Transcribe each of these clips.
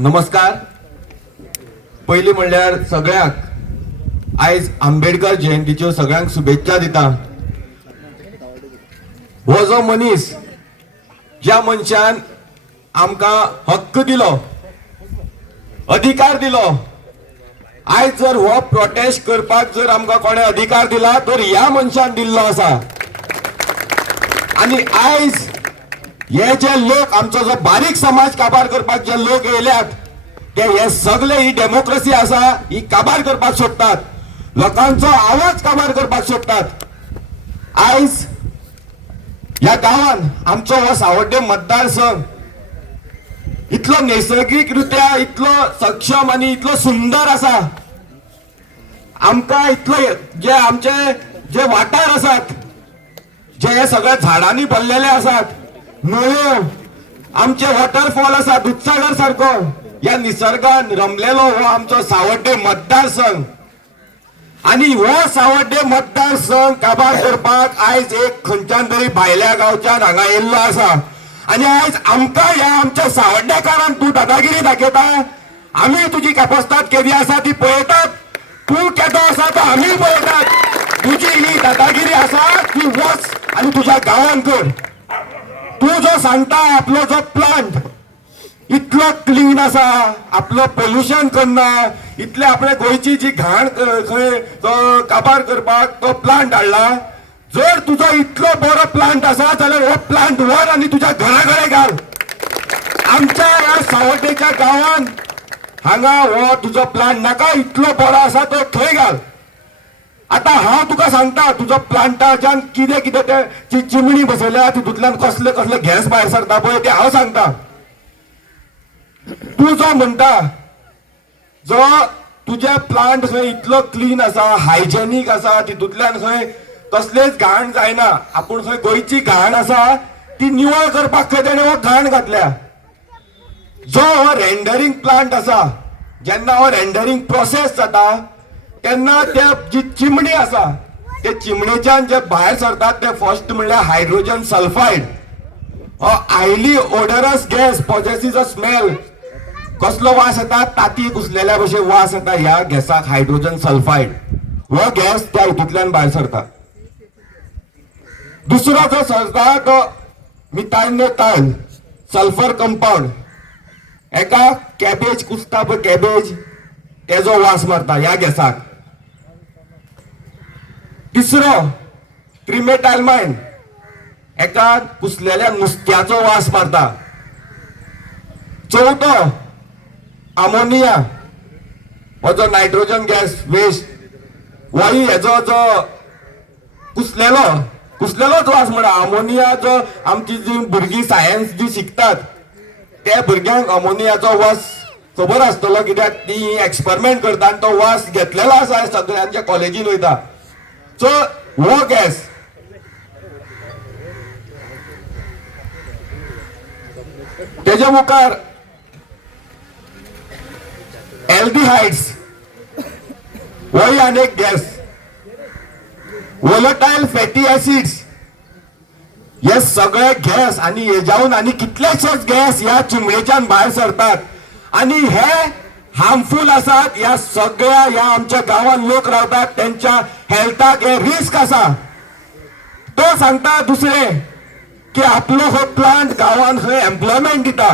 नमस्कार. पयली म्हणल्यार सगळ्यांक आयज आंबेडकर जयंतीच्यो सगळ्यांक शुभेच्छा दिता. हो जो मनीस ज्या मनशान आमकां हक्क दिलो, अधिकार दिलो, आयज जर हो प्रोटेस्ट करपाक जर आमकां कोणे अधिकार दिला तर ह्या मनशान दिल्लो आसा. आणि आयज हे जे लोक आमचो जो बारीक समाज काबार करपाक जे लोक येयल्यात ते हे सगळे ही डेमोक्रेसी आसा ही काबार करपाक सोदतात, लोकांचो आवाज काबार करपाक सोदतात. आयज ह्या गांवान आमचो हो सावड्डे मतदारसंघ इतलो नैसर्गिकरित्या इतलो सक्षम आणि इतलो सुंदर आसा. आमकां इतलो जे आमचे जे वाठार आसात जे हे सगळे झाडांनी भरलेले आसात, न्हंयो, आमचे वॉटरफॉल आसा, दुधसागर सारको या निसर्गान रमलेलो हो आमचो सावड्डे मतदारसंघ. आणि हो सावड्डे मतदारसंघ काबार करपाक आयज एक खंयच्यान तरी भायल्या गांवच्यान हांगा येयल्लो आसा. आणि आयज आमकां ह्या आमच्या सावड्डेकारांक तूं दादागिरी दाखयता, आमी तुजी कॅपॅसिटी केदी आसा ती पळयतात, तूं केदो आसा तो आमी पळयतात. तुजी ही दादागिरी आसा ती वच आणि तुज्या गांवांत कर. तू जो सांगता आपलो जो प्लांट इतलो क्लीन आसा, आपलो पोल्युशन करना, इतले आपले गोंयची जी घाण खंय काबार करपाक तो प्लांट हाडला. जर तुजो इतलो बरो प्लांट आसा जाल्यार हो प्लांट व्हर आनी तुज्या घरा कडेन घाल. आमच्या ह्या सावड्डेच्या गांवान हांगा हो तुजो प्लांट नाका, इतलो बरो आसा तो थंय घाल. आता हांव तुका सांगता तुजो प्लांटाच्यान कितें कितें ते चिमणी बसयल्या तितूंतल्यान कसले कसले गॅस भायर सरता पळय ते हांव सांगता. तूं जो म्हणटा जो तुजे प्लांट खंय इतलो क्लीन आसा, हायजेनीक आसा, तितूंतल्यान खंय कसलेच घाण जायना, आपूण खंय गोंयची घाण आसा ती निवळ करपाक खंय तेणें हो घाण घातल्या. जो हो रेंडरिंग प्लांट आसा, जेन्ना हो रेंडरिंग प्रोसेस जाता तेन्ना त्या जी चिमणी आसा ते चिमणेच्यान जे भायर सरतात ते फर्स्ट म्हणल्यार हायड्रोजन सल्फायड. हो हायली ओडरस गॅस पॉजेसीस अ स्मेल. कसलो वास येता, ताती कुसलेल्या भशेन वास येता ह्या गॅसाक हायड्रोजन सल्फायड. हो गॅस त्या हितूंतल्यान भायर सरता. दुसरो जो सरता तो मिथायल सल्फर कंपाऊंड. एका कॅबेज कुसता पळय कॅबेज तेजो वास मारता ह्या गॅसाक. तिसरो ट्रिमेटायलमाइन एका कुसलेल्या नुस्त्याचो वास मारता. चौथो अमोनिया हो जो नायट्रोजन गॅस वेस्ट वायू हेजो जो कुसलेलोच वास म्हणा. अमोनिया जो आमची जी भुरगीं सायन्स जी शिकतात त्या भुरग्यांक अमोनियाचो वास खबर आसतलो, कित्याक ती एक्सपेरिमेंट करता आनी तो वास घेतलेलो आसा सगळ्यांच्या कॉलेजीन वयता. सो हो गॅस तेज्या मुखार एल्डिहाइड्स होय आनी एक गॅस, वोलेटाईल फॅटी एसिड्स, हे सगळे गॅस आणि हेजाऊन आणि कितलेशेच गॅस ह्या चिमणेच्यान भायर सरतात. आणि हे हार्मफुल आसात. ह्या सगळ्या ह्या आमच्या गांवांत लोक रावतात त्यांच्या हेल्थाक हे रिस्क आसा. तो सांगता दुसरे की आपलो हो प्लांट गांवांत खंय एम्प्लॉयमेंट दिता,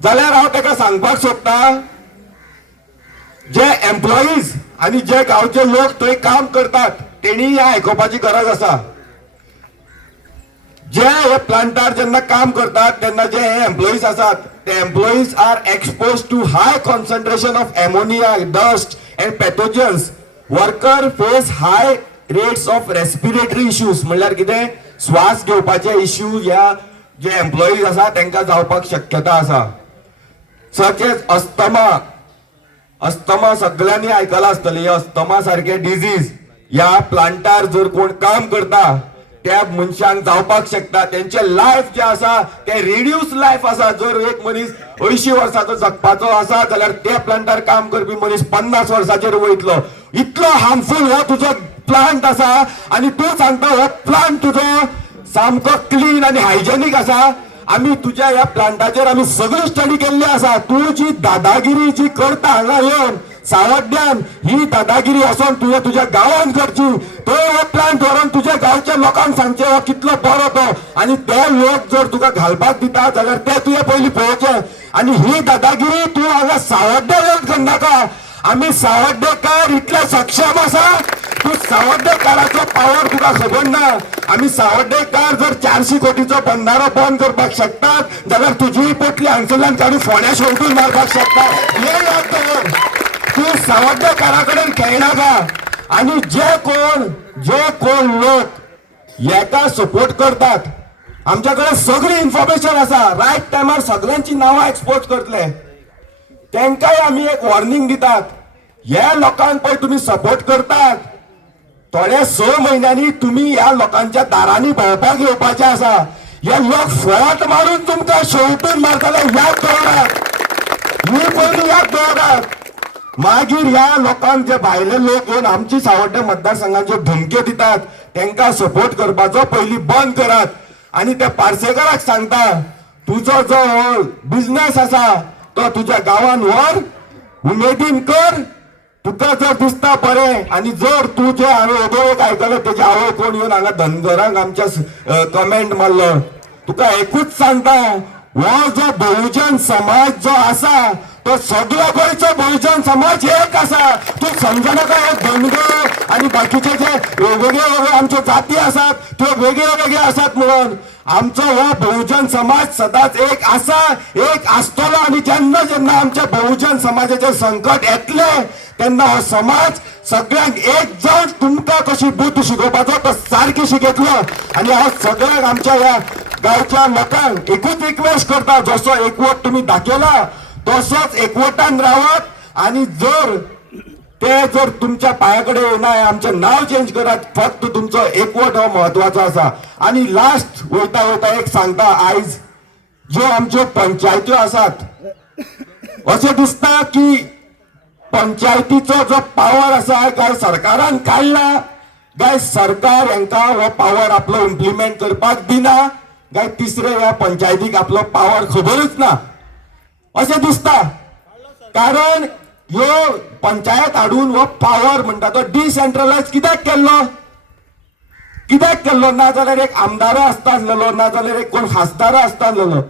जाल्यार हांव ताका सांगपाक सोदता जे एम्प्लॉईज आणि जे गांवचे लोक थंय काम करतात तेणी ह्या आयकोपाची गरज आसा. जे हे प्लांटार जेन्ना काम करतात तेन्ना जे हे एम्प्लॉईज आसात ते employees are expose to high concentration of ammonia, dust and pathogens. Worker face high rates of respiratory issues. म्हणल्यार कितें श्वास घेवपाचे इश्यू ह्या जे एम्प्लॉईज आसा तांकां जावपाक शक्यता आसा. सच एज अस्थमा सगळ्यांनी आयकलां आसतलें. अस्थमा सारखे डिजीज ह्या प्लांटार जर कोण काम करता त्या मनशांक जावपाक शकता. त्यांचे लायफ जे आसा ते रिड्यूस लायफ आसा. जर एक मनीस 80 वर्सांचो जगपाचो आसा जाल्यार त्या प्लांटार काम करपी मनीस 50 वर्साचेर वयतलो. इतलो हार्मफुल हो तुजो प्लांट आसा. आणि तू सांगता हो प्लांट तुजो सामको क्लीन आणि हायजेनीक आसा. आम्ही तुझ्या या प्लांटाचेर आम्ही सगळी स्टडी केल्ली आसा. तू जी दादागिरी जी करता हांगा येवन सावड्ड्यान, ही दादागिरी असून तुझ्या गांवान करची. तो हो प्लांट व्हरून तुझ्या गांवच्या लोकांक सांगचे हो कितलो बरो तो, आणि ते लोक जर तुका घालपाक दिता जाल्यार ते तुवें पयलीं पळोवचें. आणि ही दादागिरी तू हांगा सावड्ड्या येवन करनाका. आम्ही सावड्डेकार इतले सक्षम आसा. तू सावड्डेकाराचो पावर तुका खबर ना. आम्ही सावड्डेकार जर 400 कोटीचो बंधारो बंद करपाक शकतात जाल्यार तुजी पोटली हांगसरल्यान काडून फोंड्या शेवटून मारपाक शकता. हे याद दवर. तू सावड्डेकारा कडेन खेळनाका. आणि जे कोण लोक हेका सपोर्ट करतात, आमच्याकडे सगळी इन्फॉर्मेशन आसा. रायट टायमार सगळ्यांची नावां एक्सपोज करतले. त्यांकाय आम्ही एक वॉर्निंग दितात. या लोकांक पळय तुम्ही सपोर्ट करतात, थोड्या 6 महिन्यांनी तुम्ही या लोकांच्या दारांनी भोंवपाक येवपाचे आसा. हे लोक फट मारून तुमकां शेवटून मारतले. याद दवरात, ही पयली याद दवरात. मागीर ह्या लोकांक जे भायले लोक येवन आमची सावड्डे मतदारसंघाच्यो धमक्यो दितात, त्यांका सपोर्ट करपाचो पयली बंद करात. आणि त्या पार्सेकाराक सांगता, तुजो जो बिझनेस आसा तो तुझ्या गावान व्हर, उमेदीन कर. तुका जर दिसता बरें, आणि जर तुझे हांवें उदो एक आयकलो तेजे आवय कोण येवन हांगा धनगरांक आमच्या कमेंट मारलो, तुका एकूच सांगता, हो जो बहुजन समाज जो आसा तो सगळो गोंयचो बहुजन समाज एक आसा. तू समजना काय धनगर आणि बाकीचे जे वेगळे आमच्यो जाती आसात त्यो वेगळे आसात म्हणून. आमचो हो बहुजन समाज सदांच एक आसा, एक आसतलो. आणि जेन्ना जेन्ना आमच्या बहुजन समाजाचे संकट येतले तेन्ना हो समाज सगळ्यांक एक जावन तुमकां कशी बुद्ध शिकोवपाचो तो सारकी शिकयतलो. आणि हांव सगळ्यांक आमच्या ह्या गांवच्या लोकांक एकूच रिक्वेस्ट करता, जसो एकवट तुम्ही दाखयला तसोच एकवटान रावात. आणि जर तुमच्या पायाकडे येना, आमचें नाव चेंज करात. फक्त तुमचो एकवट हो महत्वाचो आसा. आणि लास्ट वयता एक सांगता, आयज ज्यो आमच्यो पंचायत्यो आसात, अशें दिसता की पंचायतीचो जो पावर आसा काय सरकारान काडला, काय सरकार हांकां हो पावर आपलो इम्प्लिमेंट करपाक दिना, काय तिसरे ह्या पंचायतीक आपलो पावर खबरूच ना अशें दिसता. कारण ह्यो पंचायत हाडून हो पावर म्हणटा तो डिसेंट्रलायज कित्याक केल्लो ना जाल्यार एक आमदार आसतालो, ना जाल्यार एक कोण खासदार आसतालो.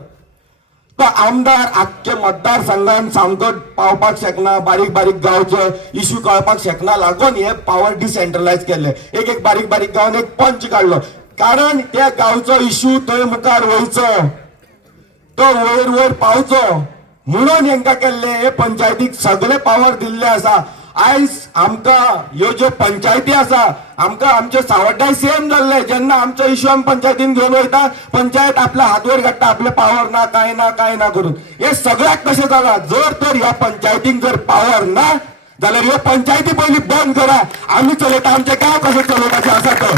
तो आमदार आख्खे मतदारसंघान सामको पावपाक शकना, बारीक गांवचे इश्यू कळपाक शकना लागून हे पावर डिसेंट्रलायज केले. एक बारीक गांवान एक पंच काडलो. कारण त्या गांवचो इश्यू थंय मुखार वयचो, तो वयर पावचो म्हणून हेंका केल्ले. हे पंचायतीक सगळे पावर दिल्ले आसा. आयज आमकां ह्यो ज्यो पंचायती आसा, आमकां आमचे सावड्ड्याय सेम जाल्ले. जेन्ना आमचो इश्यू आमी पंचायतीन घेवन वयता, पंचायत आपल्या हात वयर काडटा, आपले पावर ना काय ना करून. हे सगळ्याक कशें जाला. जर तर ह्या पंचायतीक जर पावर ना जाल्यार ह्यो पंचायती पयली बंद करा. आमी चलयता, आमचे गांव कशें चलोवपाचे आसा तो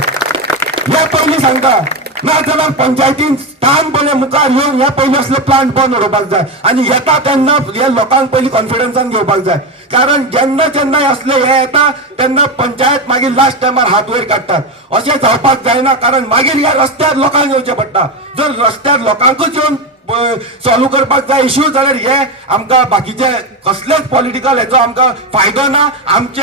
हे पयली सांगता. ना जाल्यार पंचायतीन ठामपणे मुखार येवन हे पयली असले प्लांट बंद उडोवपाक जाय. आणि येता तेन्ना हे लोकांक पयली कॉन्फिडन्सान घेवपाक जाय. कारण जेन्ना असले हे येता तेन्ना पंचायत मागीर लास्ट टायमार हात वयर काडटात. अशें जावपाक जायना. कारण मागीर ह्या रस्त्यार लोकांक येवचें पडटा. जर रस्त्यार लोकांकूच येवन सॉल्व करपाक जाय इश्यू जाल्यार हे आमकां बाकीचे कसलेच पॉलिटिकल हेचो आमकां फायदो ना. आमचे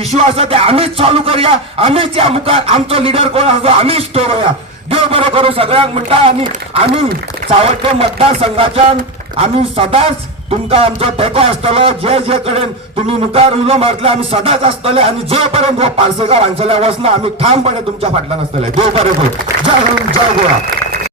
इश्यू आसा ते आमीच सॉल्व करया, आमीच या मुखार आमचो लिडर कोण आसा तो आमीच थरोवया. देव बरो करूं सगळ्यांक म्हणटा. आणि आमी सावड्डे मतदारसंघाच्यान आमी सदांच तुमकां आमचो तेंको आसतलो. जे कडेन तुमी मुखार उलो मारतले आमी सदांच आसतले. आणि जो पर्यंत हो पार्सेकार हांगसरल्यान वचना आमी ठामपणे तुमच्या फाटल्यान आसतले. देव बरें करूं. जय हिंद, जय गोवा.